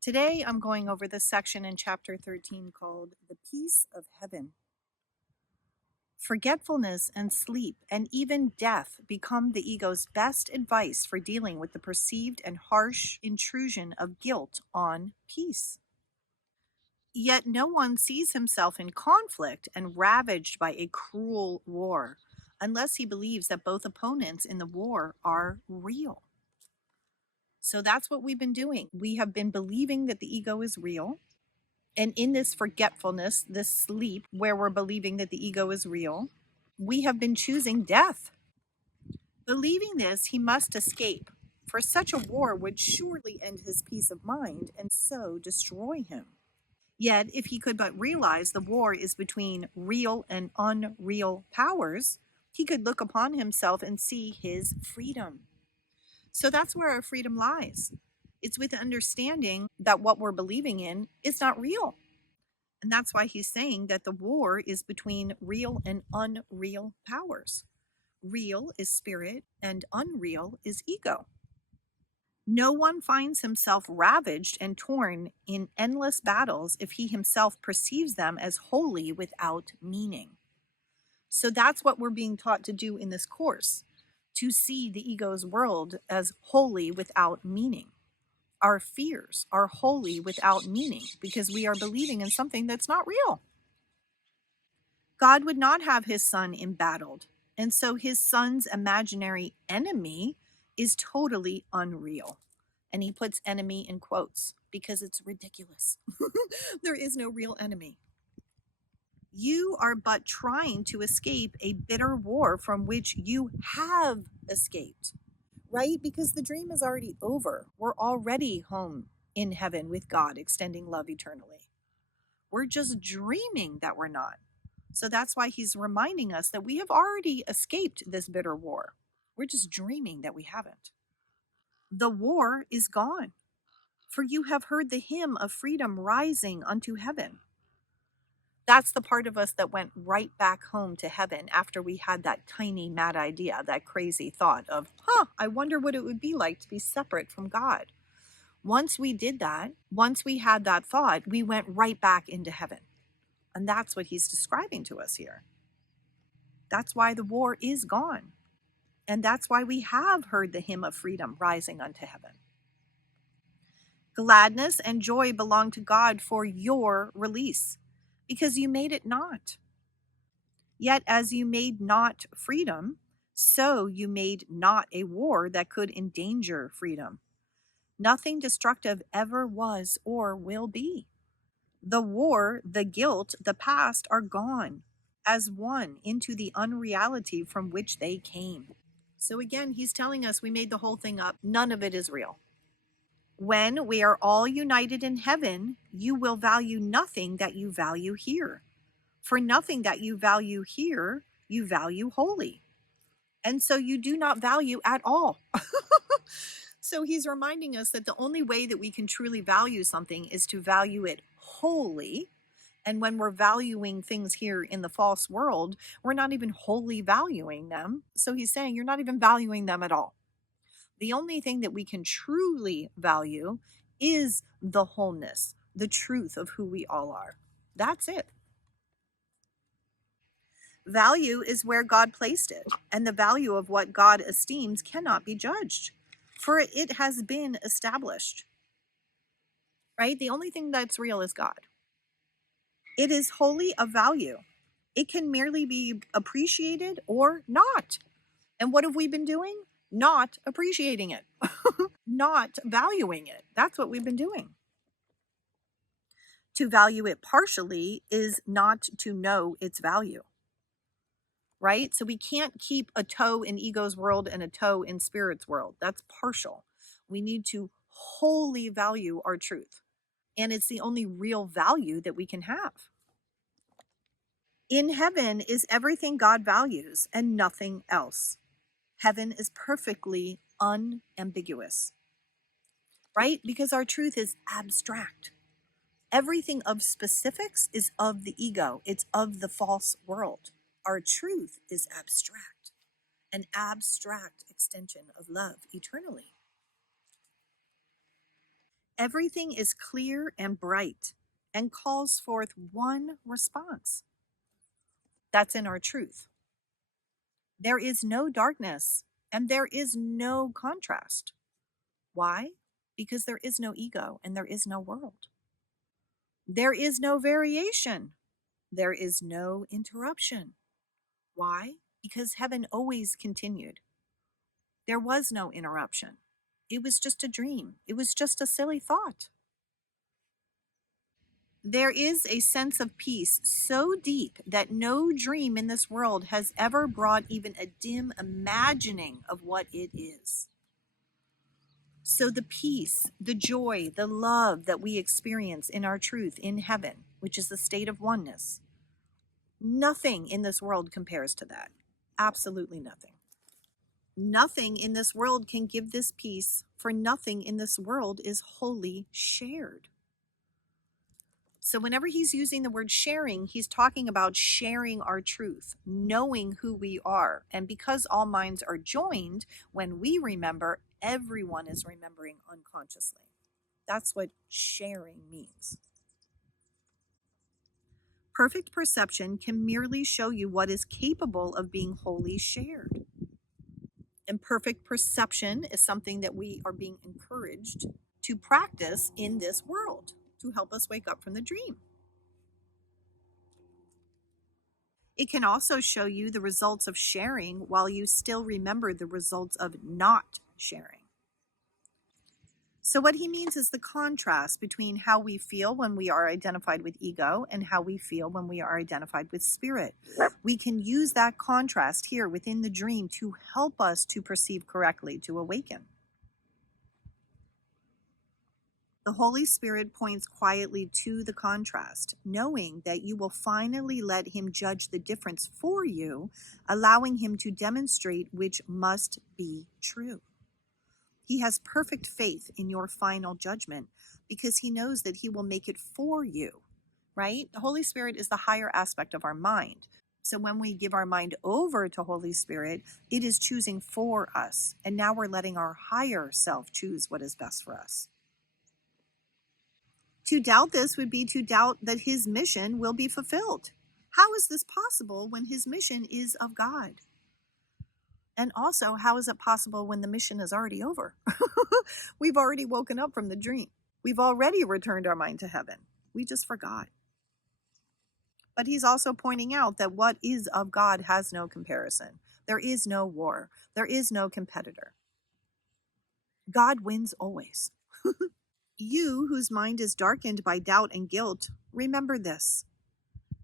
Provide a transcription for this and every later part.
Today, I'm going over the section in chapter 13 called The Peace of Heaven. Forgetfulness and sleep and even death become the ego's best advice for dealing with the perceived and harsh intrusion of guilt on peace. Yet no one sees himself in conflict and ravaged by a cruel war unless he believes that both opponents in the war are real. So that's what we've been doing. We have been believing that the ego is real. And in this forgetfulness, this sleep where we're believing that the ego is real, we have been choosing death. Believing this, he must escape, for such a war would surely end his peace of mind and so destroy him. Yet, if he could but realize the war is between real and unreal powers, he could look upon himself and see his freedom. So that's where our freedom lies. It's with the understanding that what we're believing in is not real. And that's why he's saying that the war is between real and unreal powers. Real is spirit and unreal is ego. No one finds himself ravaged and torn in endless battles if he himself perceives them as wholly without meaning. So that's what we're being taught to do in this course, to see the ego's world as wholly without meaning. Our fears are wholly without meaning because we are believing in something that's not real. God would not have his son embattled, and so his son's imaginary enemy is totally unreal. And he puts enemy in quotes because it's ridiculous. There is no real enemy. You are but trying to escape a bitter war from which you have escaped, right? Because the dream is already over. We're already home in heaven with God, extending love eternally. We're just dreaming that we're not. So that's why he's reminding us that we have already escaped this bitter war. We're just dreaming that we haven't. The war is gone, for you have heard the hymn of freedom rising unto heaven. That's the part of us that went right back home to heaven after we had that tiny mad idea, that crazy thought of, I wonder what it would be like to be separate from God. Once we did that, once we had that thought, we went right back into heaven. And that's what he's describing to us here. That's why the war is gone. And that's why we have heard the hymn of freedom rising unto heaven. Gladness and joy belong to God for your release, because you made it not. Yet as you made not freedom, so you made not a war that could endanger freedom. Nothing destructive ever was or will be. The war, the guilt, the past are gone as one into the unreality from which they came. So again, he's telling us we made the whole thing up. None of it is real. When we are all united in heaven, you will value nothing that you value here. For nothing that you value here, you value wholly. And so you do not value at all. So he's reminding us that the only way that we can truly value something is to value it wholly. And when we're valuing things here in the false world, we're not even wholly valuing them. So he's saying you're not even valuing them at all. The only thing that we can truly value is the wholeness, the truth of who we all are. That's it. Value is where God placed it, and the value of what God esteems cannot be judged, for it has been established. Right? The only thing that's real is God. It is wholly of value. It can merely be appreciated or not. And what have we been doing? Not appreciating it, not valuing it. That's what we've been doing. To value it partially is not to know its value, right? So we can't keep a toe in ego's world and a toe in spirit's world. That's partial. We need to wholly value our truth. And it's the only real value that we can have. In heaven is everything God values and nothing else. Heaven is perfectly unambiguous, right? Because our truth is abstract. Everything of specifics is of the ego. It's of the false world. Our truth is abstract, an abstract extension of love eternally. Everything is clear and bright and calls forth one response. That's in our truth. There is no darkness and there is no contrast. Why? Because there is no ego and there is no world. There is no variation. There is no interruption. Why? Because heaven always continued. There was no interruption. It was just a dream. It was just a silly thought. There is a sense of peace so deep that no dream in this world has ever brought even a dim imagining of what it is. So the peace, the joy, the love that we experience in our truth in heaven, which is the state of oneness, nothing in this world compares to that. Absolutely nothing. Nothing in this world can give this peace, for nothing in this world is wholly shared. So whenever he's using the word sharing, he's talking about sharing our truth, knowing who we are. And because all minds are joined, when we remember, everyone is remembering unconsciously. That's what sharing means. Perfect perception can merely show you what is capable of being wholly shared. And perfect perception is something that we are being encouraged to practice in this world to help us wake up from the dream. It can also show you the results of sharing while you still remember the results of not sharing. So, what he means is the contrast between how we feel when we are identified with ego and how we feel when we are identified with spirit. We can use that contrast here within the dream to help us to perceive correctly, to awaken. The Holy Spirit points quietly to the contrast, knowing that you will finally let him judge the difference for you, allowing him to demonstrate which must be true. He has perfect faith in your final judgment because he knows that he will make it for you, right? The Holy Spirit is the higher aspect of our mind. So when we give our mind over to Holy Spirit, it is choosing for us. And now we're letting our higher self choose what is best for us. To doubt this would be to doubt that his mission will be fulfilled. How is this possible when his mission is of God? And also, how is it possible when the mission is already over? We've already woken up from the dream. We've already returned our mind to heaven. We just forgot. But he's also pointing out that what is of God has no comparison. There is no war. There is no competitor. God wins always. You, whose mind is darkened by doubt and guilt, remember this.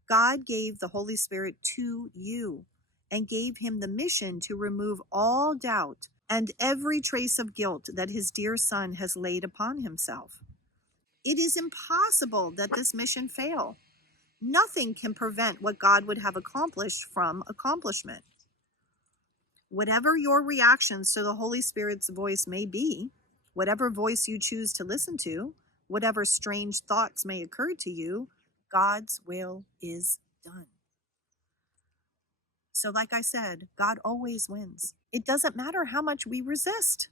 God gave the Holy Spirit to you and gave him the mission to remove all doubt and every trace of guilt that his dear Son has laid upon himself. It is impossible that this mission fail. Nothing can prevent what God would have accomplished from accomplishment. Whatever your reactions to the Holy Spirit's voice may be, whatever voice you choose to listen to, whatever strange thoughts may occur to you, God's will is done. So like I said, God always wins. It doesn't matter how much we resist.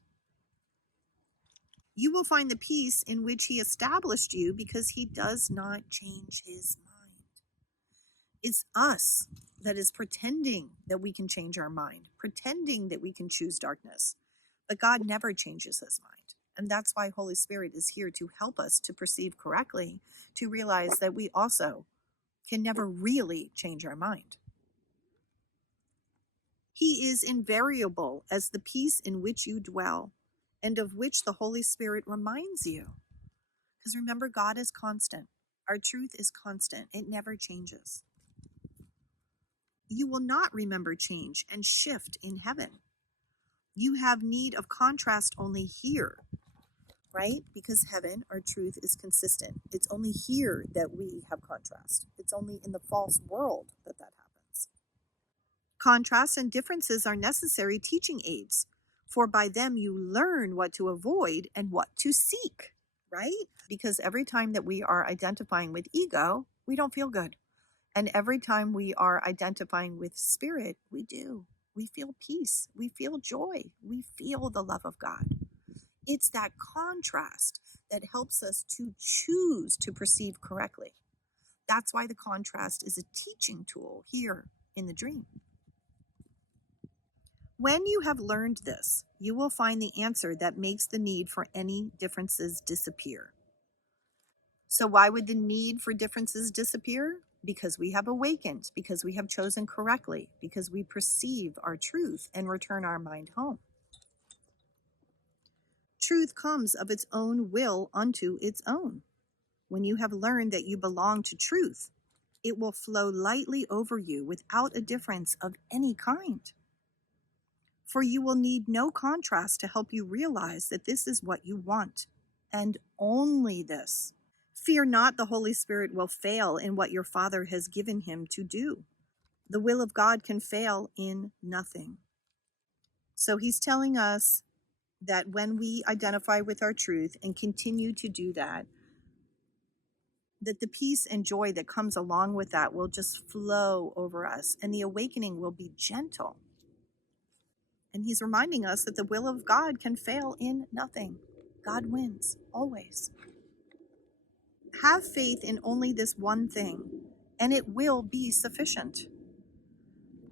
You will find the peace in which he established you because he does not change his mind. It's us that is pretending that we can change our mind, pretending that we can choose darkness. But God never changes his mind. And that's why Holy Spirit is here to help us to perceive correctly, to realize that we also can never really change our mind. He is invariable as the peace in which you dwell and of which the Holy Spirit reminds you. Because remember, God is constant. Our truth is constant. It never changes. You will not remember change and shift in heaven. You have need of contrast only here, right? Because heaven, our truth, is consistent. It's only here that we have contrast. It's only in the false world that happens. Contrasts and differences are necessary teaching aids, for by them you learn what to avoid and what to seek, right? Because every time that we are identifying with ego, we don't feel good. And every time we are identifying with spirit, we do. We feel peace. We feel joy. We feel the love of God. It's that contrast that helps us to choose to perceive correctly. That's why the contrast is a teaching tool here in the dream. When you have learned this, you will find the answer that makes the need for any differences disappear. So why would the need for differences disappear? Because we have awakened, because we have chosen correctly, because we perceive our truth and return our mind home. Truth comes of its own will unto its own. When you have learned that you belong to truth, it will flow lightly over you without a difference of any kind. For you will need no contrast to help you realize that this is what you want, and only this. Fear not, the Holy Spirit will fail in what your Father has given him to do. The will of God can fail in nothing. So he's telling us that when we identify with our truth and continue to do that, that the peace and joy that comes along with that will just flow over us, and the awakening will be gentle. And he's reminding us that the will of God can fail in nothing. God wins, always. Have faith in only this one thing, and it will be sufficient.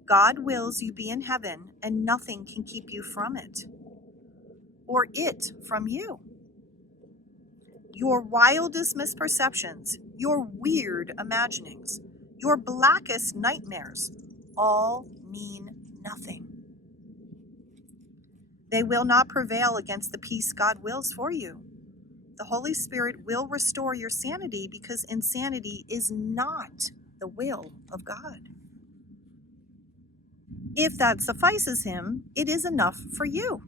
God wills you be in heaven, and nothing can keep you from it, or it from you. Your wildest misperceptions, your weird imaginings, your blackest nightmares, all mean nothing. They will not prevail against the peace God wills for you. The Holy Spirit will restore your sanity, because insanity is not the will of God. If that suffices him, it is enough for you.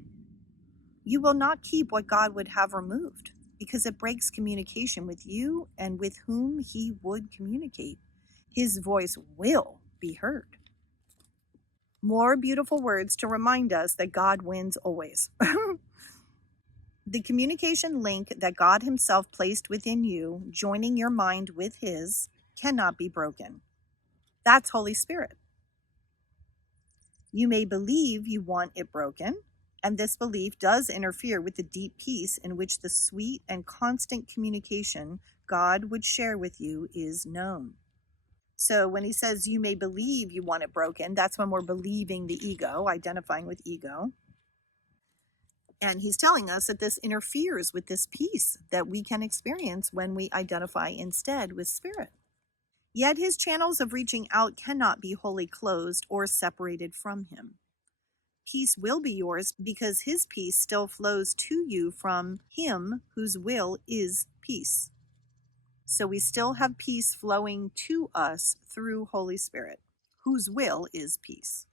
You will not keep what God would have removed, because it breaks communication with you and with whom he would communicate. His voice will be heard. More beautiful words to remind us that God wins always. The communication link that God himself placed within you, joining your mind with his, cannot be broken. That's Holy Spirit. You may believe you want it broken, and this belief does interfere with the deep peace in which the sweet and constant communication God would share with you is known. So when he says you may believe you want it broken, that's when we're believing the ego, identifying with ego. And he's telling us that this interferes with this peace that we can experience when we identify instead with spirit. Yet his channels of reaching out cannot be wholly closed or separated from him. Peace will be yours because his peace still flows to you from him whose will is peace. So we still have peace flowing to us through Holy Spirit, whose will is peace.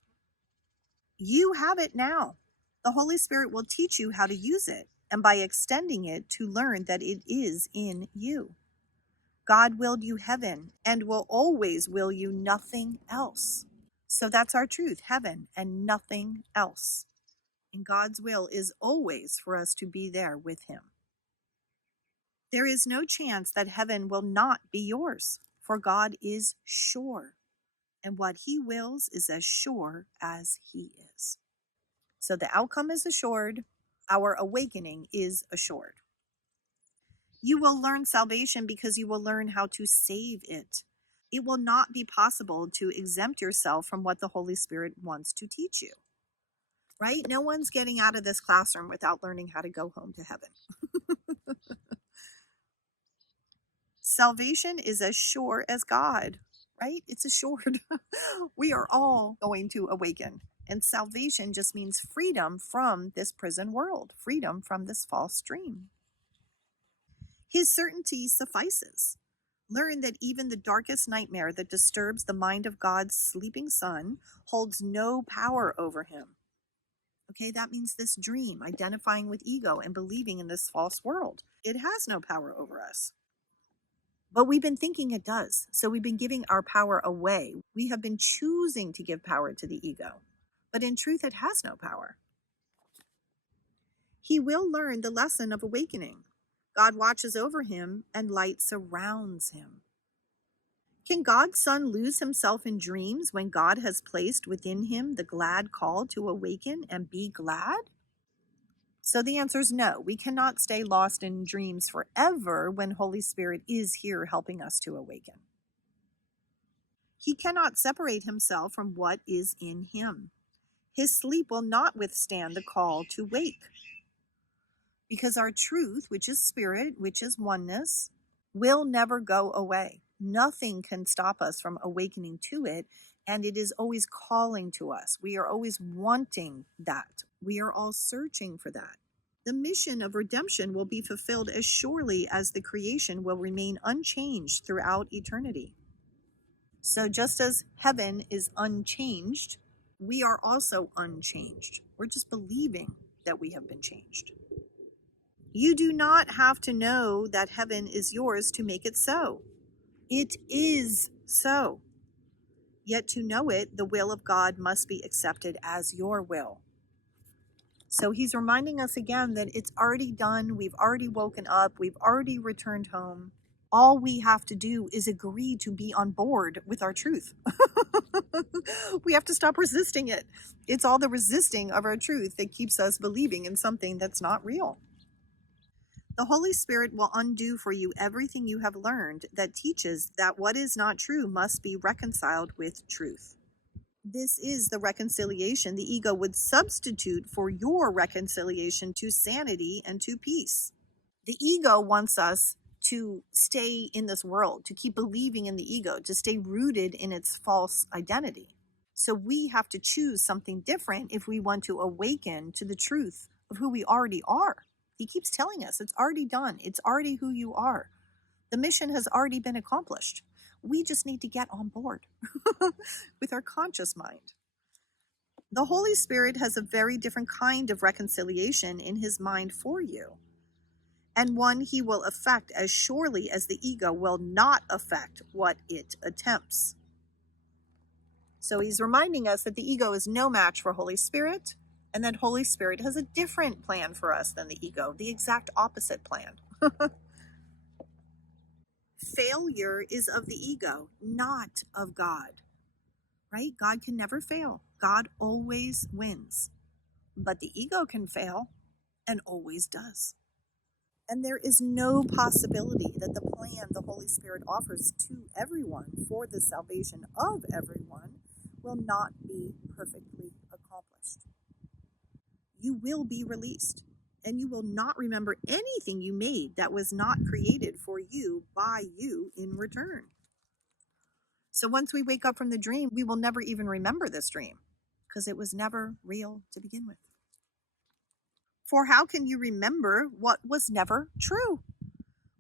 You have it now. The Holy Spirit will teach you how to use it, and by extending it, to learn that it is in you. God willed you heaven and will always will you nothing else. So that's our truth, heaven and nothing else. And God's will is always for us to be there with him. There is no chance that heaven will not be yours, for God is sure, and what he wills is as sure as he is. So the outcome is assured, our awakening is assured. You will learn salvation because you will learn how to save it. It will not be possible to exempt yourself from what the Holy Spirit wants to teach you. Right? No one's getting out of this classroom without learning how to go home to heaven. Salvation is as sure as God, right? It's assured. We are all going to awaken. And salvation just means freedom from this prison world, freedom from this false dream. His certainty suffices. Learn that even the darkest nightmare that disturbs the mind of God's sleeping son holds no power over him. Okay, that means this dream, identifying with ego and believing in this false world, it has no power over us. But we've been thinking it does. So we've been giving our power away. We have been choosing to give power to the ego. But in truth, it has no power. He will learn the lesson of awakening. God watches over him and light surrounds him. Can God's Son lose himself in dreams when God has placed within him the glad call to awaken and be glad? So the answer is no. We cannot stay lost in dreams forever when Holy Spirit is here helping us to awaken. He cannot separate himself from what is in him. His sleep will not withstand the call to wake, because our truth, which is spirit, which is oneness, will never go away. Nothing can stop us from awakening to it, and it is always calling to us. We are always wanting that. We are all searching for that. The mission of redemption will be fulfilled as surely as the creation will remain unchanged throughout eternity. So just as heaven is unchanged, we are also unchanged. We're just believing that we have been changed. You do not have to know that heaven is yours to make it so. It is so. Yet to know it, the will of God must be accepted as your will. So he's reminding us again that it's already done. We've already woken up. We've already returned home. All we have to do is agree to be on board with our truth. We have to stop resisting it. It's all the resisting of our truth that keeps us believing in something that's not real. The Holy Spirit will undo for you everything you have learned that teaches that what is not true must be reconciled with truth. This is the reconciliation the ego would substitute for your reconciliation to sanity and to peace. The ego wants us to stay in this world, to keep believing in the ego, to stay rooted in its false identity. So we have to choose something different if we want to awaken to the truth of who we already are. He keeps telling us it's already done. It's already who you are. The mission has already been accomplished. We just need to get on board with our conscious mind. The Holy Spirit has a very different kind of reconciliation in his mind for you, and one he will affect as surely as the ego will not affect what it attempts. So he's reminding us that the ego is no match for Holy Spirit, and that Holy Spirit has a different plan for us than the ego, the exact opposite plan. Failure is of the ego, not of God, right? God can never fail. God always wins. But the ego can fail and always does. And there is no possibility that the plan the Holy Spirit offers to everyone for the salvation of everyone will not be perfectly accomplished. You will be released, and you will not remember anything you made that was not created for you by you in return. So once we wake up from the dream, we will never even remember this dream because it was never real to begin with. For how can you remember what was never true,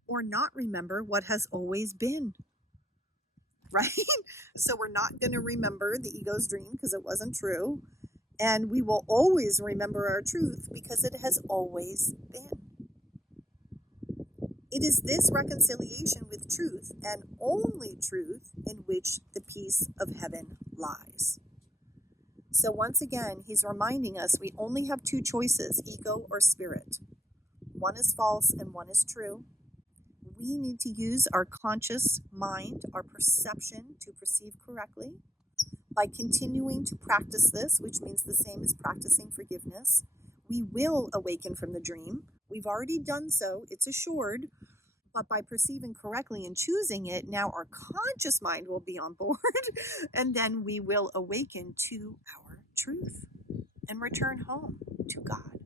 or not remember what has always been? Right? So we're not going to remember the ego's dream because it wasn't true. And we will always remember our truth because it has always been. It is this reconciliation with truth, and only truth, in which the peace of heaven lies. So once again, he's reminding us we only have two choices, ego or spirit. One is false and one is true. We need to use our conscious mind, our perception, to perceive correctly. By continuing to practice this, which means the same as practicing forgiveness, we will awaken from the dream. We've already done so, it's assured, but by perceiving correctly and choosing it, now our conscious mind will be on board, and then we will awaken to our truth and return home to God.